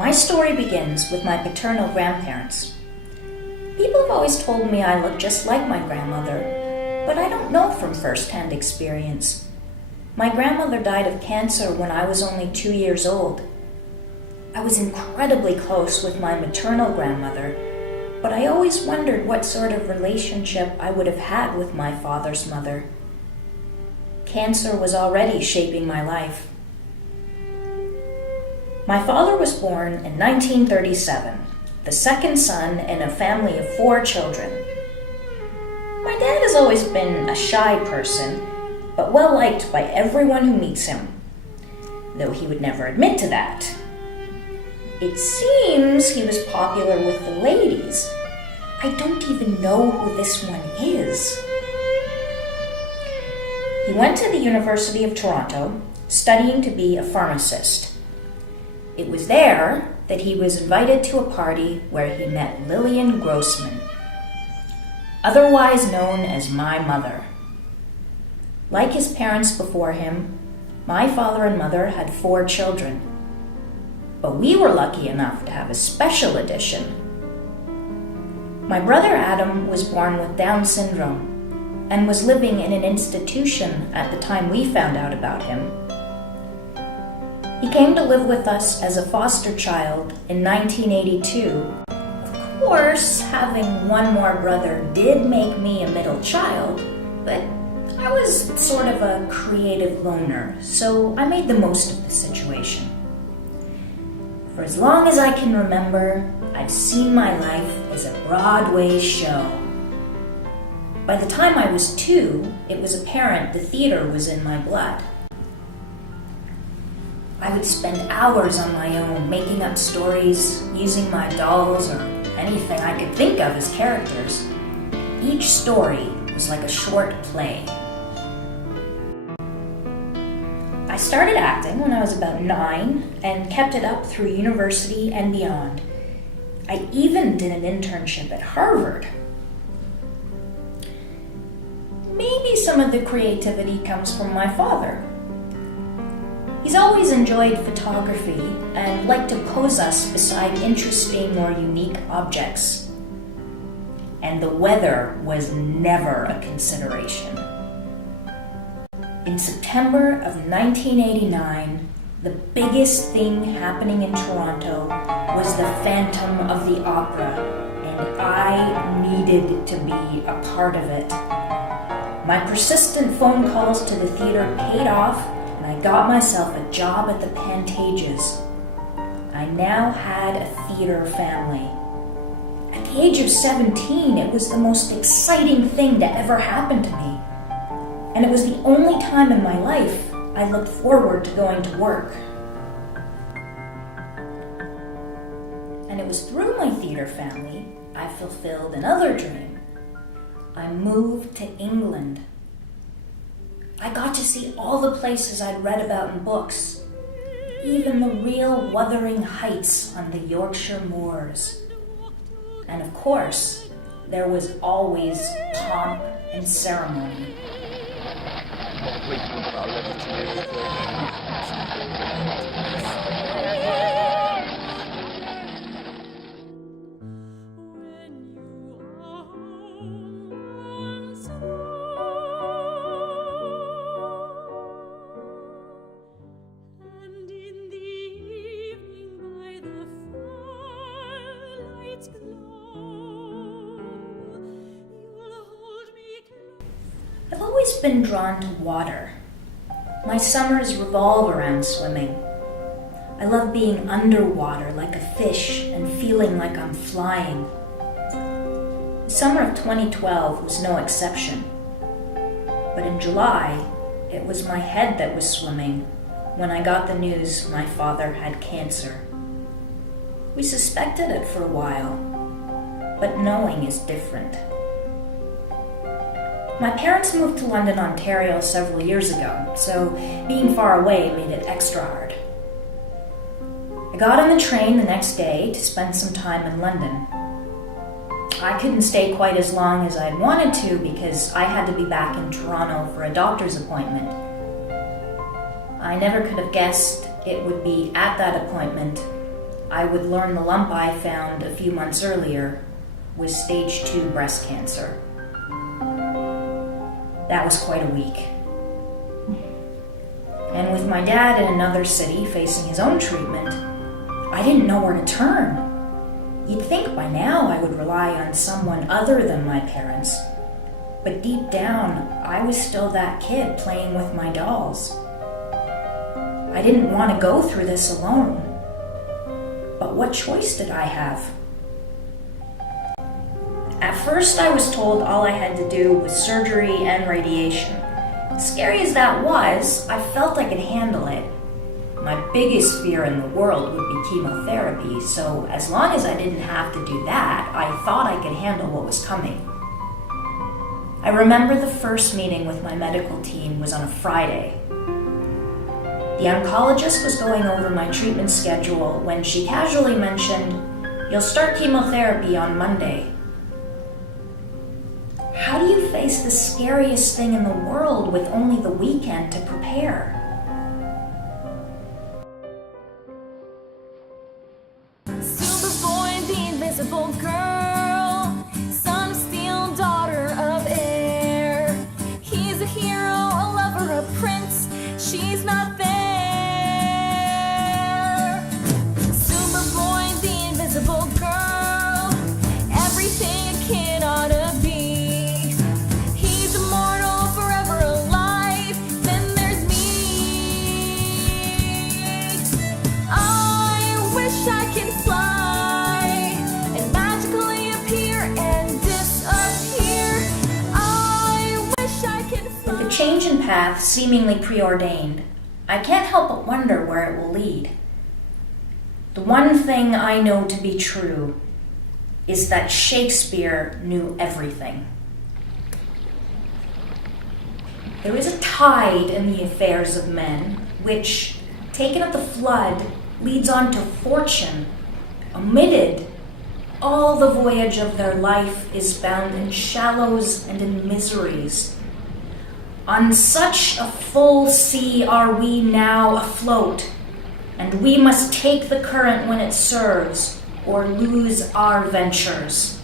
My story begins with my paternal grandparents. People have always told me I look just like my grandmother, but I don't know from first-hand experience. My grandmother died of cancer when I was only 2 years old. I was incredibly close with my maternal grandmother, but I always wondered what sort of relationship I would have had with my father's mother. Cancer was already shaping my life. My father was born in 1937, the second son in a family of 4 children. My dad has always been a shy person, but well-liked by everyone who meets him, though he would never admit to that. It seems he was popular with the ladies. I don't even know who this one is. He went to the University of Toronto, studying to be a pharmacist. It was there that he was invited to a party where he met Lillian Grossman, otherwise known as my mother. Like his parents before him, my father and mother had 4 children, but we were lucky enough to have a special edition. My brother Adam was born with Down syndrome and was living in an institution at the time we found out about him. He came to live with us as a foster child in 1982. Of course, having one more brother did make me a middle child, but I was sort of a creative loner, so I made the most of the situation. For as long as I can remember, I've seen my life as a Broadway show. By the time I was 2, it was apparent the theater was in my blood. I would spend hours on my own making up stories, using my dolls or anything I could think of as characters. Each story was like a short play. I started acting when I was about 9 and kept it up through university and beyond. I even did an internship at Harvard. Maybe some of the creativity comes from my father. He's always enjoyed photography and liked to pose us beside interesting or unique objects. And the weather was never a consideration. In September of 1989, the biggest thing happening in Toronto was the Phantom of the Opera, and I needed to be a part of it. My persistent phone calls to the theater paid off, and I got myself a job at the Pantages. I now had a theater family. At the age of 17, it was the most exciting thing to ever happen to me. And it was the only time in my life I looked forward to going to work. And it was through my theater family I fulfilled another dream. I moved to England. I got to see all the places I'd read about in books, even the real Wuthering Heights on the Yorkshire moors. And of course, there was always pomp and ceremony. I've always been drawn to water. My summers revolve around swimming. I love being underwater like a fish and feeling like I'm flying. The summer of 2012 was no exception. But in July, it was my head that was swimming when I got the news my father had cancer. We suspected it for a while, but knowing is different. My parents moved to London, Ontario several years ago, so being far away made it extra hard. I got on the train the next day to spend some time in London. I couldn't stay quite as long as I'd wanted to because I had to be back in Toronto for a doctor's appointment. I never could have guessed it would be at that appointment I would learn the lump I found a few months earlier was stage 2 breast cancer. That was quite a week. And with my dad in another city facing his own treatment, I didn't know where to turn. You'd think by now I would rely on someone other than my parents, but deep down, I was still that kid playing with my dolls. I didn't want to go through this alone, but what choice did I have? At first, I was told all I had to do was surgery and radiation. Scary as that was, I felt I could handle it. My biggest fear in the world would be chemotherapy, so as long as I didn't have to do that, I thought I could handle what was coming. I remember the first meeting with my medical team was on a Friday. The oncologist was going over my treatment schedule when she casually mentioned, "You'll start chemotherapy on Monday." How do you face the scariest thing in the world with only the weekend to prepare? Superboy, the invisible girl, son of steel, daughter of air. He's a hero, a lover, a prince. She's not there. Superboy, the invisible girl, everything a kid ought to be. He's immortal, forever alive. Then there's me. I wish I could fly and magically appear and disappear. I wish I could fly. With the change in path seemingly preordained, I can't help but wonder where it will lead. The one thing I know to be true is that Shakespeare knew everything. There is a tide in the affairs of men, which, taken at the flood, leads on to fortune. Omitted, all the voyage of their life is bound in shallows and in miseries. On such a full sea are we now afloat, and we must take the current when it serves, or lose our ventures.